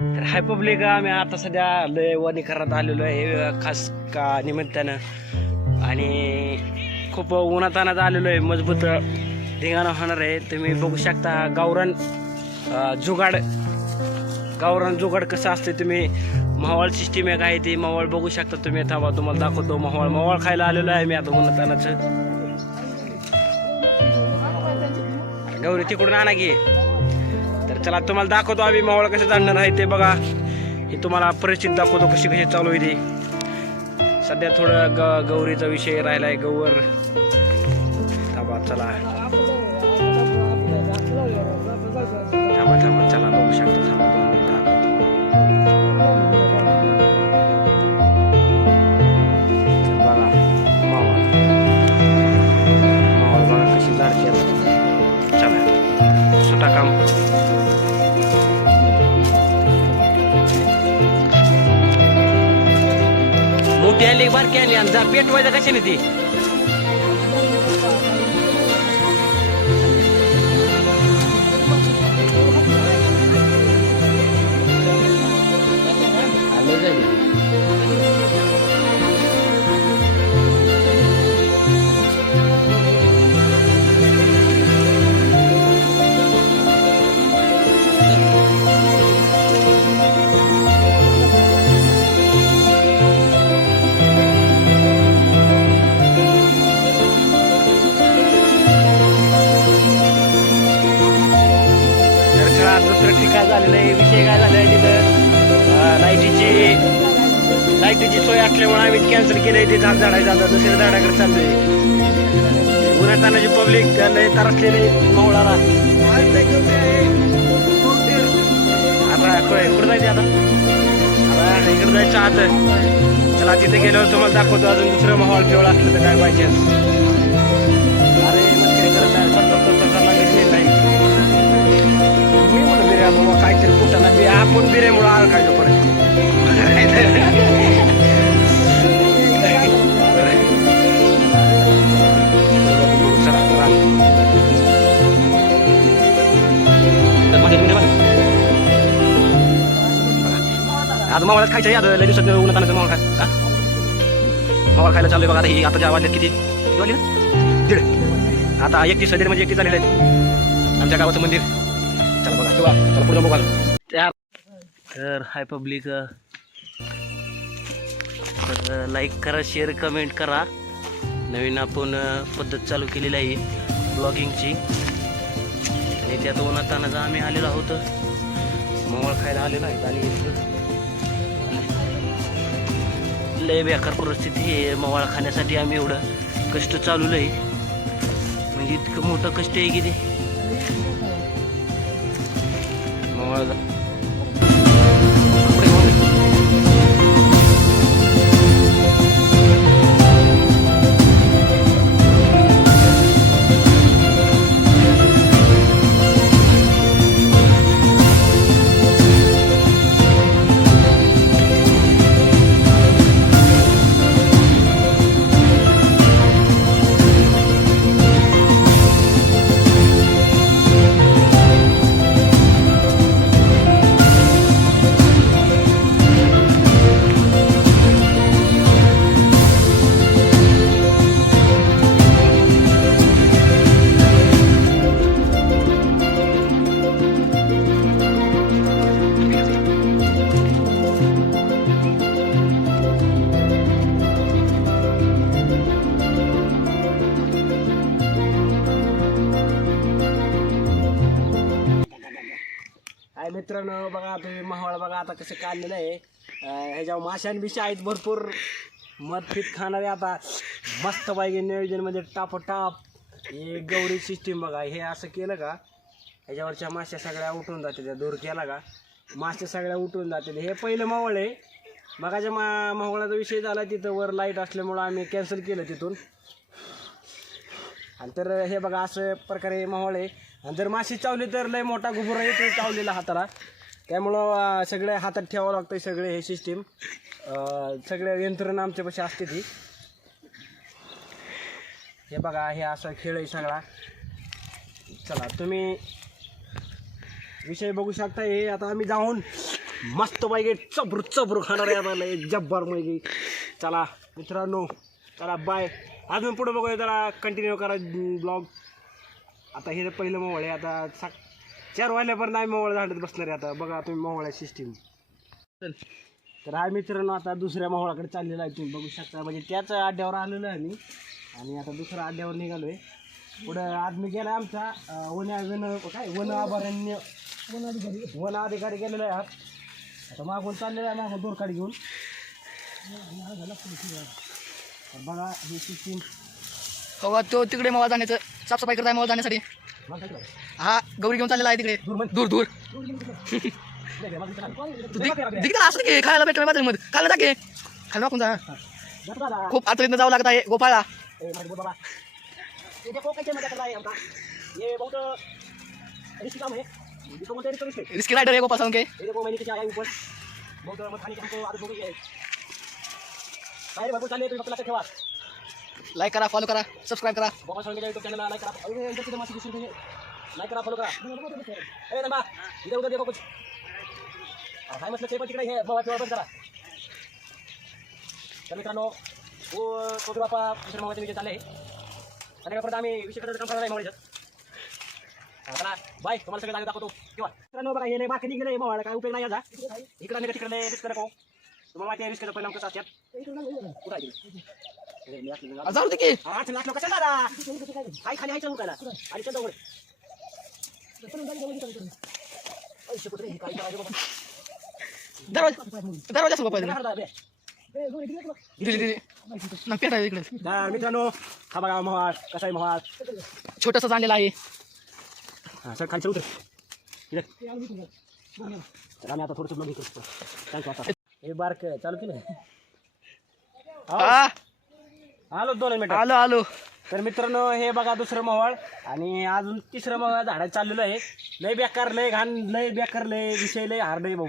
तर हाय पब्लिक, आम्ही आता सध्या लय वनीकरणात आलेलो आहे खास का निमित्तानं, आणि खूप उन्हातानात आलेलो आहे. मजबूत धिंगाणा होणार आहे. तुम्ही बघू शकता गावरान जुगाड कसं असते. तुम्ही मावळ सिस्टीम एक आहे ती मावळ बघू शकता तुम्ही. थांबा तुम्हाला दाखवतो. मावळ खायला आलेलो आहे मी आता उन्हातानाचं. गौरी तिकडून आणा की. तर चला तुम्हाला दाखवतो आम्ही मावळ कसं जाणणार आहे ते. बघा हे तुम्हाला परिस्थिती दाखवतो कशी कशी चालू आहे ती. सध्या थोडं गौरीचा विषय राहिलाय. गौर थांबा चला थांबा चला बघू शकतो. थांबा 2 मिनिटं बघा मावळ बघा कशी जाडते. चला सुटा काम. मोठी आली बारकी आली आणि जा पेटवायचं कशाने ती. दुसरं ठिकाण झालेलं आहे. विषय काय झाला आहे तिथं लाईटीची सोय असल्यामुळे आम्ही कॅन्सल केलं आहे. ते झाड झाडायचं आता दुसऱ्या झाडाकडे चाललोय. उन्हातानाची पब्लिक लय तरसलेले मावळाला. आता कुठं जायचं आता इकडे जायचं आत. चला तिथे गेल्यावर तुम्हाला दाखवतो अजून दुसरं माहोल केवळ असलं तर काय पाहिजे. अरे मस्करी करत नाही. 70 लागले मी म्हणून बिर्या बाबा काहीतरी कुठं बी आपण बिर्यामुळं अडकायचो परत. आज मावळात खायचं आहे. लय दिवसात उन्हातानाचं मावळ खाय मावळ खायला चालू आहे बघा. आता ही आता ज्या वाजल्यात किती वाजले ना 1:30. आता 31 म्हणजे 31 झालेले आहेत आमच्या गावाचं मंदिर. चला बघा किंवा चला पुढे बघा. तर हाय पब्लिक, तर लाईक करा, शेअर, कमेंट करा. नवीन आपण पद्धत चालू केलेली आहे ब्लॉगिंगची. आणि त्यात उन्हातानाचा आम्ही आलेलो आहोत. मावळ खायला आलेलो आहेत आणि लय बेकार परिस्थिती आहे. मावळ खाण्यासाठी आम्ही एवढं कष्ट चालू आहे. म्हणजे इतकं मोठं कष्ट आहे की ते मावळ. मित्रांनो बघा तुम्ही माहोळ बघा आता कसं काढलेलं आहे. ह्याच्यावर माशान बिशा आहेत भरपूर. मध पीत खाणारे आता मस्त पाहिजे नियोजनमध्ये टापटाप. हे गौरी सिस्टीम बघा. हे असं केलं का ह्याच्यावरच्या माश्या सगळ्या उठून जाते. त्या दूर केला का माश्या सगळ्या उठून जाते. हे पहिलं मावळ आहे. बघाच्या मावळाचा विषय झाला. तिथं वर लाईट असल्यामुळं आम्ही कॅन्सल केलं तिथून. आणि तर हे बघा असं प्रकारे माहोळ आहे. आणि जर माशी चावली तर लय मोठा घुबुरा येतो चावलेला हाताला. त्यामुळं सगळे हातात ठेवावं लागतं. सगळे हे सिस्टीम सगळे यंत्रणा आमच्यापाशी असते ती. हे बघा हे असा खेळ आहे सगळा. चला तुम्ही विषय बघू शकता. हे आता आम्ही जाऊन मस्त पाहिजे चबरू चबरू खाणार आहे लय जब्बार पाहिजे. चला मित्रांनो, चला बाय. अजून पुढे बघूया, जरा कंटिन्यू करा ब्लॉग. आता हे पहिलं मोहळ आहे. आता 4 वाजल्यापर्यंत आम्ही मोहळ झाडत बसणार आहे. आता बघा तुम्ही मोहळ्या सिस्टीम. तर हा मित्रांनो आता दुसऱ्या मोहळाकडे चाललेला आहे, तुम्ही बघू शकता. म्हणजे त्याच अड्ड्यावर आलेलो आहे मी, आणि आता दुसऱ्या अड्ड्यावर निघालो आहे. पुढं आदमी गेला आमचा वन अभयारण्य वन अधिकारी गेलेला आहे. आता मागून चाललेला आहे, मागून दोरकाडी घेऊन. बघा ही सिस्टीम. हो, तो तिकडे मोहळा जाण्याचं साफसफाई करत आहे. मोहळा जाण्यासाठी हा गौरी घेऊन चाललेला आहे तिकडे दूर दूर. असं की खायला भेटलं बाजारमध्ये, खायला टाके खायला वाकून जा. खूप आतरीतनं जावं लागत आहे गोपाळा. रिस्की रायडर आहे गोपाळ सांगे. लाईक करा, फॉलो करा, सबस्क्राईब करा. लाईक करा, फॉलो करा. काय म्हटलं ते पण तिकडे हे मोबाईल बंद करा. तर मित्रांनो, कोटी बापा दुसऱ्या मोबाईलचे विषय चालले. संध्याकाळपर्यंत आम्ही विषय काम करणार आहे मोबाईलच्यात. चला बाय, तुम्हाला सगळं जागा दाखवतो किंवा. मित्रांनो बघा, हे बाकी निघले मोबाईल, काय उपयोग नाही याचा. इकडं नाही तिकडे रिस्क नको. तुम्हाला माहिती आहे रिस्कचा परिणाम कसा असतात. जाऊ दे की काय खाली आहे मुकायला आणि चंद्र दरवाजा सुरू पाहिजे. मित्रांनो, हा बघा मोहाळ कसा आहे. मोहाळ छोटंसं आणलेलं आहे. सर खाली उतर. तर आम्ही आता थोडंसं ब्लॉगिंग करतो. थँक्यू. हे बारक चालू केलं. आलो 2 मिनिट आलो. तर मित्रांनो, हे बघा दुसरं मोहळ आणि अजून तिसरं मोहळ झाडात चाललेलं आहे. लय बेकार, लय घाण, लय बेकार, लय विषय लय हार्ड आहे भाऊ.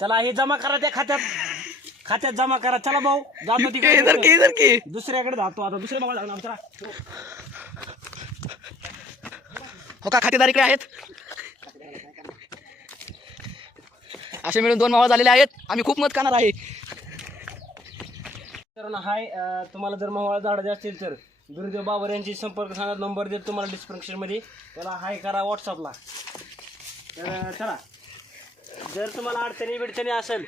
चला हे जमा करा, त्या खात्यात जमा करा. चला भाऊ, जातो तिकडे दुसऱ्याकडे जातो. आता दुसरे मोहळ जाणार चला. हो का, खातेदार इकडे आहेत. असे मिळून 2 मोहळ झालेले आहेत. आम्ही खूप मत करणार आहे. तर हाय, तुम्हाला जर मोहळ झाडाचे असतील तर गुरुदेव बाबर यांची संपर्क साधा नंबर देतो तुम्हाला डिस्क्रिप्शनमध्ये. त्याला हाय करा व्हॉट्सअपला. तर चला, जर तुम्हाला अडचणी असेल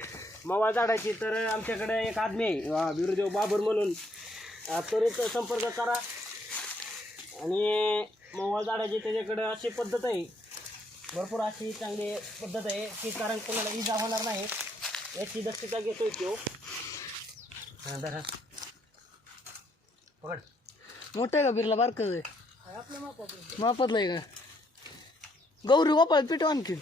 मोहळ झाडाची तर आमच्याकडे एक आदमी आहे गुरुदेव बाबर म्हणून, त्वरित संपर्क करा. आणि मोहळ झाडाची त्याच्याकडे अशी पद्धत आहे, भरपूर अशी चांगली पद्धत आहे की कारण कोणाला इजा होणार नाही याची दक्षता घेतोय तो. पकड. मोठं आहे का बिर्ला, बारकं आहे मापातलं आहे का. गौरी गोपाळ पिटू आणखी.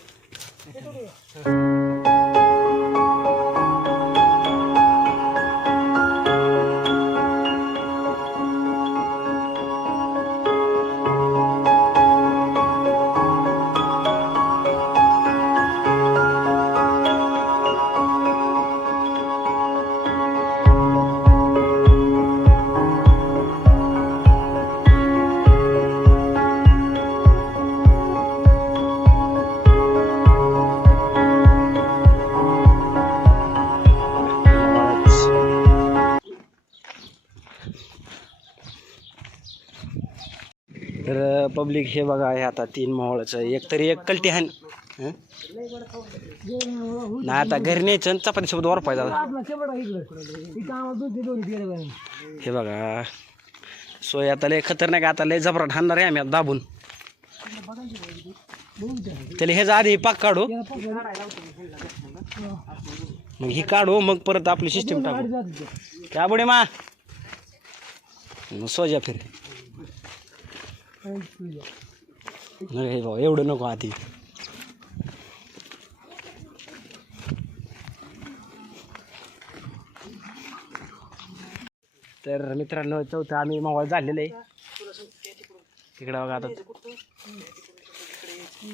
तर पब्लिक हे बघा आहे आता 3 मोहळाचं. एक तरी एक कल्टी हान नाही. आता घरी न्यायचं चपाती सोबत वरपायचा. हे बघा सोय आता लय खतरनाक. आता लय जबराट हाणणार आहे आम्ही आता दाबून. त्याला ह्याचा आधी पाक काढू, मग ही काढू, मग परत आपली सिस्टीम टाकू. क्या बुडे मा सोजा फिर. नाही भाऊ एवढं नको आधी. तर मित्रांनो, चौथा आम्ही मोबाईल झालेलं आहे तिकडं बघा. आता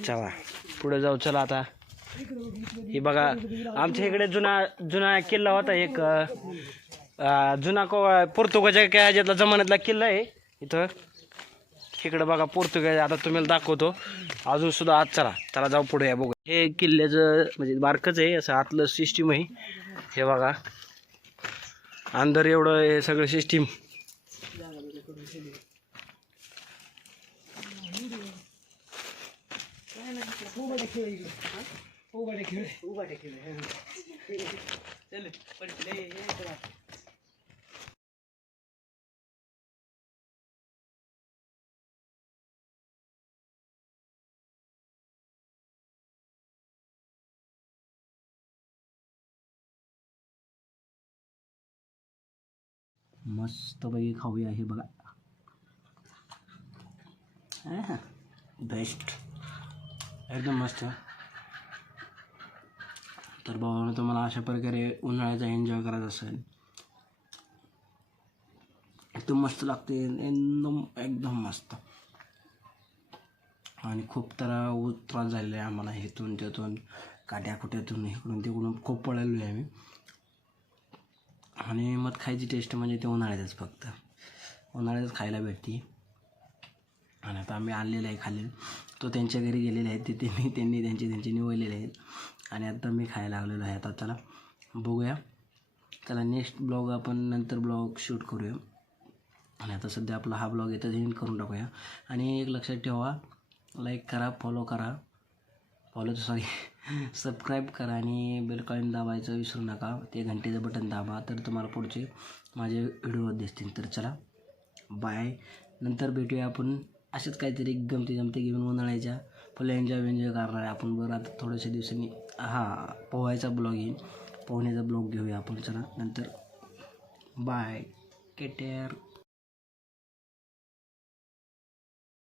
चला पुढे जाऊ. चला आता हे बघा, आमच्या इकडे जुना किल्ला होता एक. जुना पोर्तुगालच्या ह्याच्यातला जमान्यातला किल्ला आहे इथं. इकडं बघा पोर्तुगीज. आता तुम्हाला दाखवतो अजून सुद्धा आत. चला जाऊ पुढे या बघू. हे किल्ल्याचं म्हणजे बारकंच आहे असं आतलं सिस्टीम आहे. हे बघा अंदर एवढं हे सगळं सिस्टीम. मस्त पैकी खाऊया. हे बघा बेस्ट एकदम मस्त. तर बाबा तुम्हाला अशा प्रकारे उन्हाळ्याचा एन्जॉय करायचा असेल एकदम मस्त लागते. एकदम मस्त. आणि खूप त्रास झालेला आहे आम्हाला इथून तिथून काट्याकुट्यातून इकडून तिकडून खूप पळालो आहे आम्ही. आणि मध खायची टेस्ट म्हणजे ते उन्हाळ्यातच फक्त उन्हाळ्यातच खायला भेटते. आणि आता आम्ही आणलेलं आहे खाल्लेलं. तो त्यांच्या घरी गेलेले आहेत ते त्यांनी त्यांचे निवडलेले आहेत. आणि आता मी खायला लागलेलो आहे. आता चला बघूया. चला नेक्स्ट ब्लॉग आपण नंतर ब्लॉग शूट करूया. आणि आता सध्या आपला हा ब्लॉग येतं एंड करून टाकूया. आणि एक लक्षात ठेवा, लाईक करा, सबस्क्राईब करा आणि बेल कॉइन दाबायचं विसरू नका. ते घंटेचं बटन दाबा तर तुम्हाला पुढचे माझे व्हिडिओ दिसतील. तर चला बाय. नंतर भेटूया आपण असेच काहीतरी गमती घेऊन उन्हाळ्याच्या फुल एन्जॉय करणार आहे आपण. बरं आता थोड्याशा दिवसांनी पोहायचा ब्लॉग येईल. पोहण्याचा ब्लॉग घेऊया आपण. चला नंतर बाय. Take care.